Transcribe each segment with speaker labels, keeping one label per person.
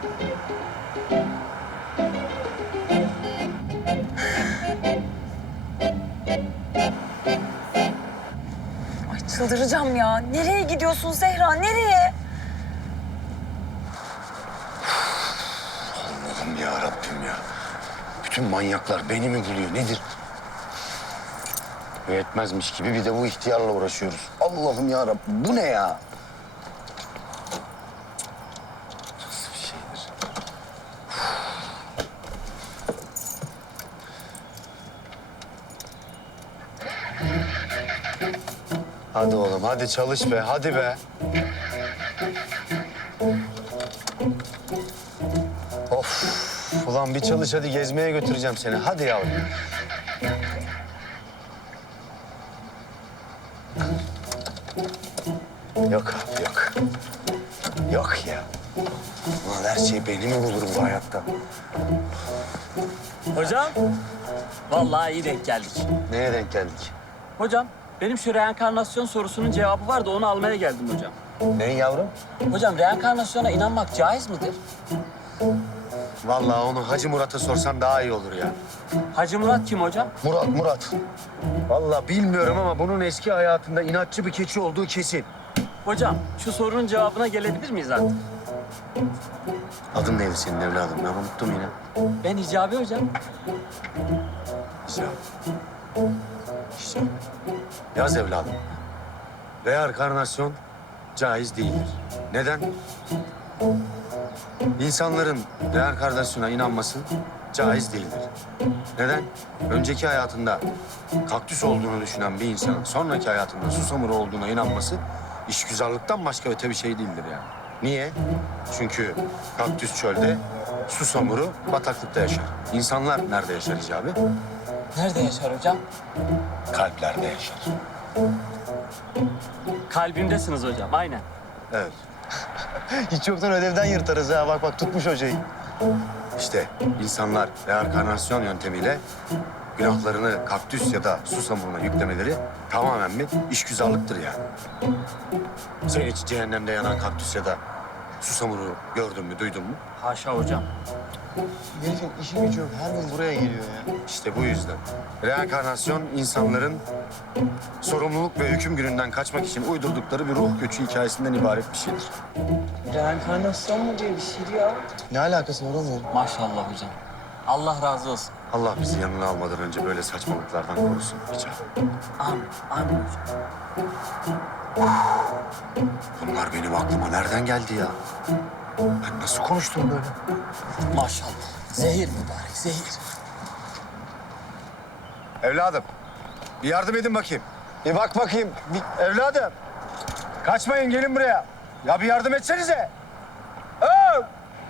Speaker 1: Ay çıldıracağım ya. Nereye gidiyorsun Zehra, nereye?
Speaker 2: Allah'ım ya Rabbim ya. Bütün manyaklar beni mi buluyor nedir? Yetmezmiş gibi bir de bu ihtiyarla uğraşıyoruz. Allah'ım ya Rabbim bu ne ya? Nasıl bir şeydir? Hadi oğlum hadi çalış be hadi be. Of ulan bir çalış hadi gezmeye götüreceğim seni. Hadi yavrum. Yok abi yok. Yok ya. Ulan her şey beni mi bulurum bu hayatta?
Speaker 3: Hocam, vallahi iyi denk geldik.
Speaker 2: Neye denk geldik?
Speaker 3: Hocam, benim şu reenkarnasyon sorusunun cevabı var da onu almaya geldim hocam.
Speaker 2: Ne yavrum?
Speaker 3: Hocam, reenkarnasyona inanmak caiz midir?
Speaker 2: Vallahi onu Hacı Murat'a sorsan daha iyi olur ya.
Speaker 3: Hacı Murat kim hocam?
Speaker 2: Murat. Vallahi bilmiyorum ama bunun eski hayatında inatçı bir keçi olduğu kesin.
Speaker 3: Hocam, şu sorunun cevabına gelebilir miyiz artık?
Speaker 2: Adın neydi senin evladım? Ben unuttum yine.
Speaker 3: Ben Hicabi hocam.
Speaker 2: Güzel. Yaz evladım. Reenkarnasyon caiz değildir. Neden? İnsanların reenkarnasyona inanması caiz değildir. Neden? Önceki hayatında kaktüs olduğunu düşünen bir insanın sonraki hayatında susamuru olduğuna inanması işgüzarlıktan başka öte bir şey değildir yani. Niye? Çünkü kaktüs çölde, susamuru bataklıkta yaşar. İnsanlar nerede yaşar Hicabi?
Speaker 3: Nerede yaşar hocam?
Speaker 2: Kalplerde yaşar.
Speaker 3: Kalbimdesiniz hocam, aynen.
Speaker 2: Evet.
Speaker 4: Hiç yoktan ödevden yırtarız ha. Bak tutmuş hocayı.
Speaker 2: İşte insanlar reenkarnasyon yöntemiyle günahlarını kaktüs ya da susamuruna yüklemeleri tamamen bir işgüzarlıktır yani. Sen hiç cehennemde yanan kaktüs ya da susamuru gördün mü, duydun mu?
Speaker 3: Haşa hocam.
Speaker 4: Herifin işi gücü yok. Her gün buraya geliyor ya.
Speaker 2: İşte bu yüzden. Reenkarnasyon insanların sorumluluk ve hüküm gününden kaçmak için uydurdukları bir ruh göçü hikayesinden ibaret bir şeydir.
Speaker 3: Reenkarnasyon mu diye bir şeydi ya?
Speaker 4: Ne alakası var oğlum?
Speaker 3: Maşallah hocam. Allah razı olsun.
Speaker 2: Allah bizi yanına almadan önce böyle saçmalıklardan korusun Hicabi.
Speaker 3: Amin, amin hocam.
Speaker 2: Bunlar benim aklıma nereden geldi ya? Ben nasıl konuştum böyle?
Speaker 3: Maşallah. Zehir mübarek, zehir.
Speaker 2: Evladım, bir yardım edin bakayım. Bir bak bakayım. Evladım, kaçmayın gelin buraya. Ya bir yardım etsenize. Oo!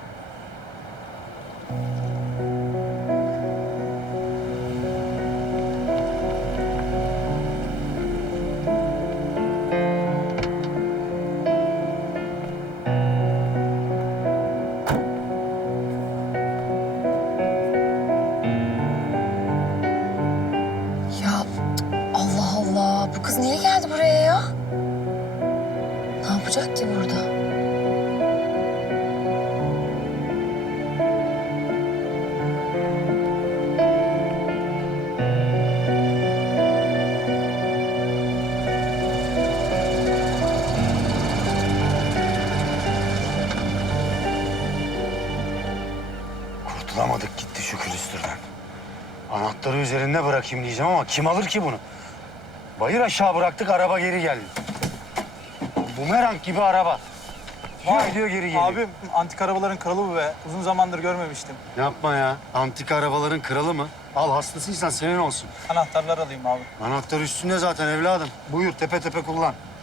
Speaker 1: Ya Allah Allah. Bu kız niye geldi buraya ya? Ne yapacak ki burada?
Speaker 2: Kurtulamadık gitti şu külüstürden. Anahtarı üzerinde bırakayım diyeceğim ama kim alır ki bunu? Bayır aşağı bıraktık, araba geri geldi. Bumerang gibi araba. Gidiyor geri geliyor.
Speaker 5: Abim, antik arabaların kralı bu be. Uzun zamandır görmemiştim.
Speaker 2: Yapma ya. Antika arabaların kralı mı? Al hastasıysan senin olsun.
Speaker 5: Anahtarlar alayım abi.
Speaker 2: Anahtar üstünde zaten evladım. Buyur tepe tepe kullan.